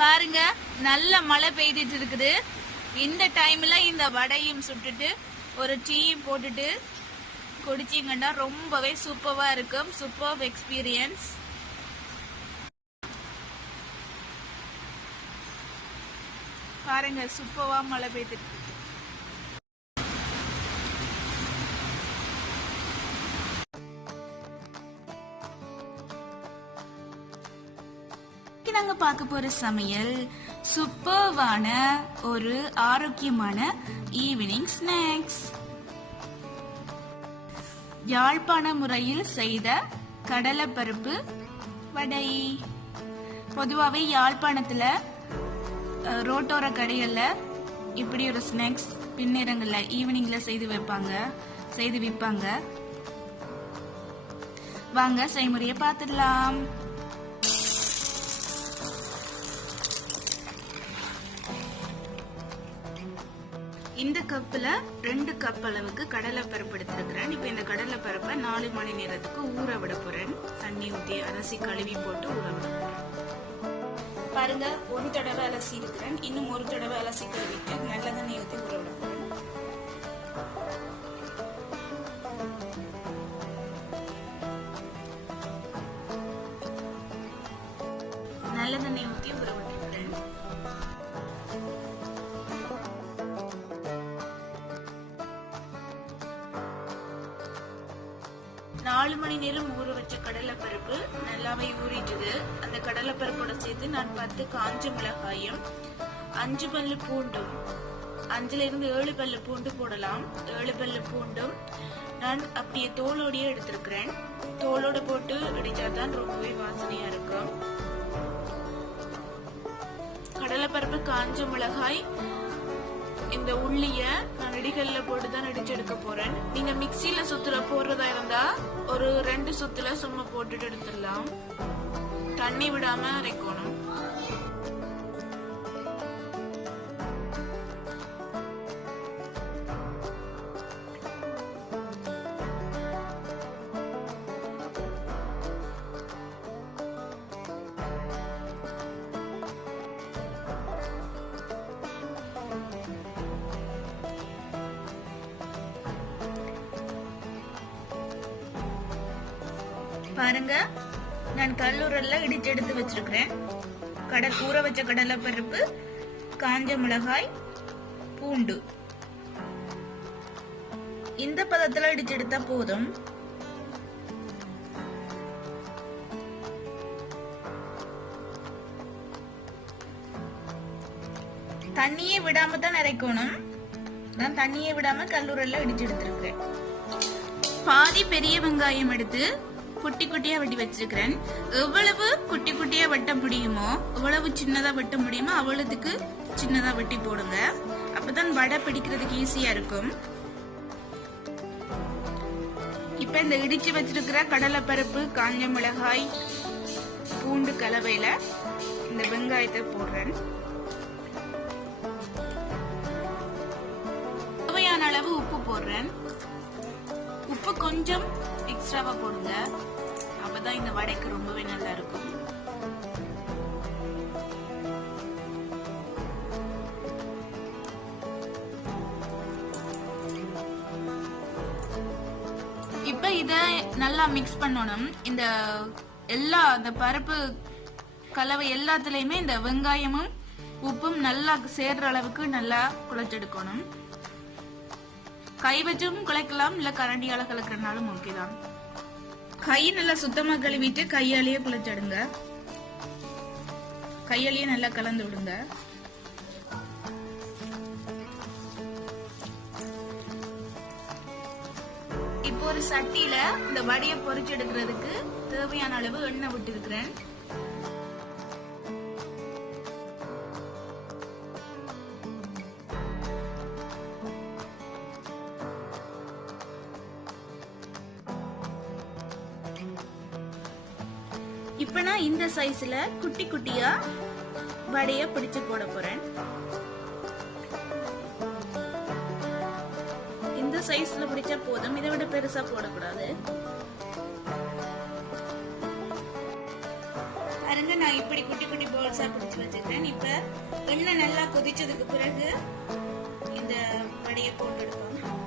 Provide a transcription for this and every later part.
பாருங்க நல்ல மழை பெய்துட்டு இருக்குது. இந்த டைம்ல இந்த வடையும் சுட்டுட்டு ஒரு டீயும் போட்டுட்டு குடிச்சிங்கன்னா ரொம்பவே சூப்பரா இருக்கும். சூப்பர் எக்ஸ்பீரியன்ஸ் பாருங்க சூப்பரா மழை பெய்துட்டு நாங்க பார்க்க போற சமையல் சூப்பர்வான ஒரு ஆரோக்கியமான ஈவினிங் ஸ்நாக்ஸ் யாழ்ப்பாண முறையில் செய்த கடலைப்பருப்பு வடை. பொதுவாகவே யாழ்ப்பாணத்துல ரோட்டோர கடைகள்ல இப்படி ஒரு ஸ்நாக்ஸ் பின்னிறங்கள்ல ஈவினிங்ல செய்து வைப்பாங்க செய்து விற்பாங்க வாங்க செய்முறையை பார்த்துடலாம். இந்த கப்பில் ரெண்டு கப் அளவுக்கு கடலை பருப்பு எடுத்திருக்கிறேன். இப்போ இந்த கடலை பருப்பை நாலு மணி நேரத்துக்கு ஊற விட போறேன். தண்ணி ஊற்றி அலசி கழுவி போட்டு ஊற விட போறேன். பாருங்க ஒரு தடவை அலசி இருக்கிறேன். இன்னும் ஒரு தடவை அலசி கழுவி நாலு மணி நேரம் ஊற வச்ச கடலைப்பருப்பு நல்லாவே ஊறிட்டுது. அந்த கடலைப்பருப்போட சேர்த்து நான் பத்து காஞ்ச மிளகாயும் அஞ்சு பல்லு பூண்டும் அஞ்சுல இருந்து ஏழு பல்லு பூண்டு போடலாம். ஏழு பல்லு பூண்டும் நான் அப்படியே தோலோடையே எடுத்திருக்கிறேன். தோலோட போட்டு இடிச்சாதான் ரொம்பவே வாசனையா இருக்கும் கடலைப்பருப்பு காஞ்ச மிளகாய் இந்த உள்ளிய நான் இடிகல்ல போட்டு தான் இடிச்சு எடுக்க போறேன். நீங்க மிக்சியில சுத்துல போடுறதா இருந்தா ஒரு ரெண்டு சுத்துல சும்மா போட்டுட்டு எடுத்துடலாம். தண்ணி விடாம அரைக்கணும். பாருங்க. நான் கல்லூரல்ல இடிச்சு எடுத்து வச்சிருக்கிறேன். கடல் ஊற வச்ச கடலை பருப்பு காஞ்ச மிளகாய் பூண்டு. இந்த பதத்துல இடிச்சு எடுத்தா போதும். தண்ணியே விடாம தான் நிறைக்கணும் நான் தண்ணியே விடாம கல்லூரெல்லாம் இடிச்சு எடுத்திருக்கிறேன். பாதி பெரிய வெங்காயம் எடுத்து குட்டி குட்டியா வெட்டி வச்சிருக்கிறேன். எவ்வளவு குட்டி குட்டியா வெட்ட முடியுமோ எவ்வளவு சின்னதா வெட்ட முடியுமோ அவ்வளவுக்கு சின்னதா வெட்டி போடுங்க. அப்பதான் வடை பிடிக்கிறதுக்கு ஈஸியா இருக்கும். இப்ப இந்த இடிச்சு வச்சிருக்கிற கடலை பருப்பு காஞ்ச மிளகாய் பூண்டு கலவையில இந்த வெங்காயத்தை போடுறேன். தேவையான அளவு உப்பு போடுறேன். உப்பு கொஞ்சம் எக்ஸ்ட்ராவா போடுங்க. தான் இந்த வடைக்கு ரொம்பவே நல்லா இருக்கும். இப்ப இத நல்லா மிக்ஸ் பண்ணணும். இந்த எல்லா அந்த பருப்பு கலவை எல்லாத்துலயுமே இந்த வெங்காயமும் உப்பும் நல்லா சேர்ற அளவுக்கு நல்லா குழைச்செடுக்கணும் கை வச்சும் குழைக்கலாம் இல்ல கரண்டியால கலக்கிறனாலும் ஓகே தான். கை நல்லா சுத்தமா கழுவிட்டு கையாலேயே குழைச்சிடுங்க கையாலேயே நல்லா கலந்து விடுங்க. இப்போ ஒரு சட்டியில இந்த வடையை பொறிச்சு எடுக்கிறதுக்கு தேவையான அளவு எண்ணெய் விட்டு இருக்கிறேன் இப்ப நான் இந்த சைஸ்ல குட்டி குட்டியா வடைய பிடிச்சு போட போறேன். இந்த சைஸ்ல பிடிச்சா போதும். இதை விட பெருசா போடக்கூடாது. பாருங்க நான் இப்படி குட்டி குட்டி பால்ஸா பிடிச்சு வச்சிருக்கேன். இப்ப எண்ணெய் நல்லா கொதிச்சதுக்கு பிறகு இந்த வடையை போட்டு எடுப்போம்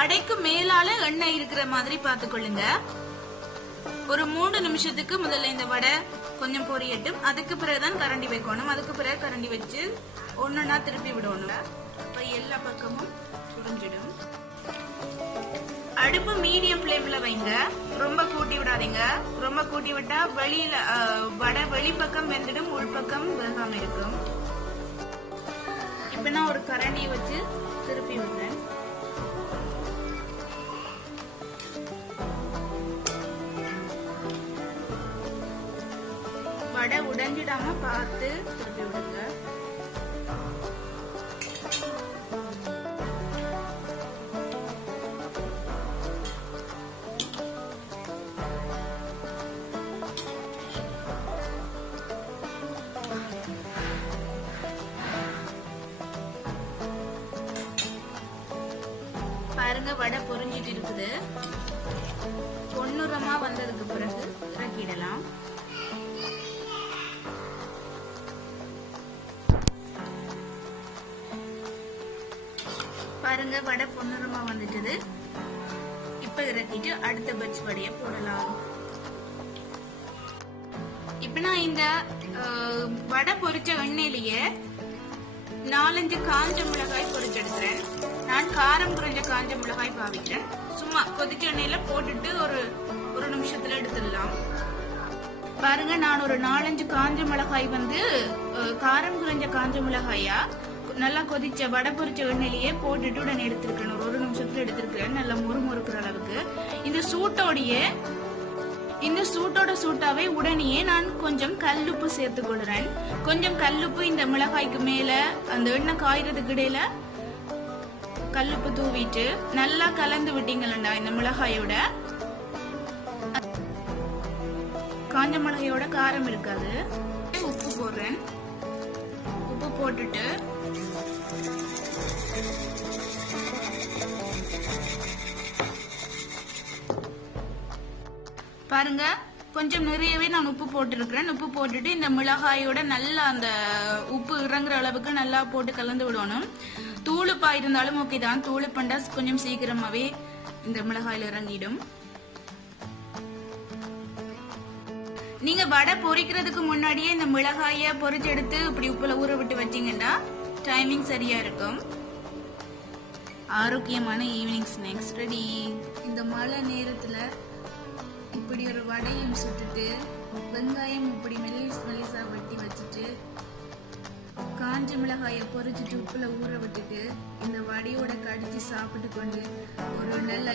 வடைக்கு மேலால எண்ணெய் இருக்கிற மாதிரி பார்த்துக்கொள்ளுங்க. ஒரு மூணு நிமிஷத்துக்கு முதல்ல இந்த வடை கொஞ்சம் பொரியட்டும். அதுக்கு பிறகுதான் கரண்டி வைக்கணும். அதுக்கு பிறகு கரண்டி வச்சு ஒன்னொன்னா திருப்பி விடணும். அப்ப எல்லா பக்கமும் புரிஞ்சிடும். அடுப்பு மீடியம் ஃப்ளேம்ல வைங்க. ரொம்ப கூட்டி விடாதீங்க. ரொம்ப கூட்டி விட்டா வெளியில அஹ், வடை வெளிப்பக்கம் வெந்துடும் உள்பக்கம் வேகாம இருக்கும். இப்ப நான் ஒரு கரண்டியை வச்சு திருப்பி வடை உடைஞ்சிடாம பார்த்து திருப்பி விடுங்க. பாருங்க வடை பொறிஞ்சிட்டு இருக்குது. பொன்னுரமா வந்தது பாருங்க வடை பொன்னிறமா வந்துட்டது. இப்ப இறக்கிட்டு அடுத்த பட்ச் வடையை போடலாம். இப்ப நான் இந்த வடை பொரிச்ச எண்ணெயிலேயே நாலஞ்சு காஞ்ச மிளகாய் பொரிச்செடுக்கிறேன் நான் காரம் குறைஞ்ச காஞ்ச மிளகாய் பாவிக்கிறேன். சும்மா கொதிச்ச எண்ணெயில போட்டுட்டு ஒரு ஒரு நிமிஷத்துல எடுத்துடலாம். பாருங்க நான் ஒரு நாலஞ்சு காஞ்ச மிளகாய் வந்து காரம் குறைஞ்ச காஞ்ச மிளகாயா நல்லா கொதிச்ச வடை பொரிச்ச வெண்ணிலையே போட்டுட்டு உடனே எடுத்திருக்கேன் ஒரு ஒரு நிமிஷத்துல எடுத்திருக்கேன் நல்லா முறுமுறுக்கிற அளவுக்கு. இந்த சூட்டோடையே இந்த சூட்டோட சூட்டாவே உடனேயே நான் கொஞ்சம் கல்லுப்பு சேர்த்து கொள்றேன். கொஞ்சம் கல்லுப்பு இந்த மிளகாய்க்கு மேல அந்த எண்ணெய் காய்றதுக்கு இடையில கல்லுப்பு தூவிட்டு நல்லா கலந்து விட்டீங்களா இந்த மிளகாயோட? காஞ்ச மிளகாயோட காரம் இருக்காது. உப்பு போடுறேன். போட்டுட்டு பாருங்க கொஞ்சம் நிறையவே நான் உப்பு போட்டிருக்கிறேன். உப்பு போட்டுட்டு இந்த மிளகாயோட நல்லா அந்த உப்பு இறங்குற அளவுக்கு நல்லா போட்டு கலந்து விடணும். தூளுப்பா இருந்தாலும் ஓகே தான். தூளுப்பண்டா கொஞ்சம் சீக்கிரமாவே இந்த மிளகாயில இறங்கிடும். நீங்க வடை பொரிக்கிறதுக்கு முன்னாடியே இந்த மிளகாய பொரிச்செடுத்து இப்படி உப்புல ஊற விட்டு வச்சீங்கன்னா டைமிங் சரியா இருக்கும். ஆரோக்கியமான ஈவினிங் ஸ்நாக்ஸ் ரெடி இந்த மழை நேரத்துல இப்படி ஒரு வடையும் சுட்டுட்டு வெங்காயம் இப்படி மெலிஸ் மெல்லிசா வெட்டி வச்சுட்டு காஞ்ச மிளகாயை பொரிச்சிட்டு உப்புல ஊற விட்டுட்டு இந்த வடையோட கடிச்சு சாப்பிட்டு கொண்டு ஒரு நல்ல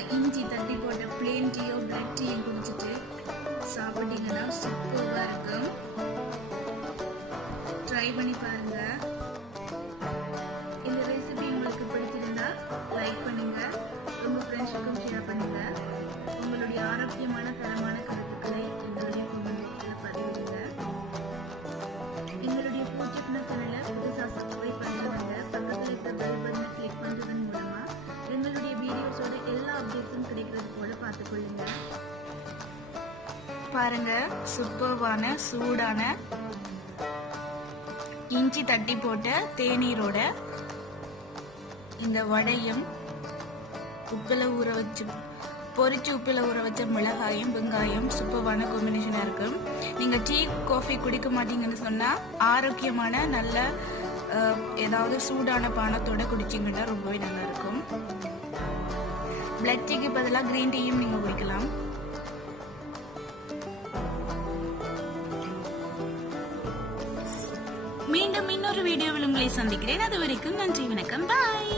பாருங்க. சூப்பர்வான சூடான இஞ்சி தட்டி போட்ட தேநீரோட இந்த வடையும் உப்பில் ஊற வச்சு பொரிச்சு உப்பில் ஊற வச்ச மிளகாயும் வெங்காயம் சூப்பர்வான காம்பினேஷனாக இருக்கும் நீங்கள் டீ காஃபி குடிக்க மாட்டீங்கன்னு சொன்னால் ஆரோக்கியமான நல்ல ஏதாவது சூடான பானத்தோட குடிச்சிங்கன்னா ரொம்பவே நல்லா இருக்கும். பிளட் டீக்கு பதிலாக க்ரீன் டீயும் நீங்கள் குடிக்கலாம். இன்னொரு வீடியோவில் உங்களை சந்திக்கிறேன். அது வரைக்கும் நன்றி வணக்கம். பாய்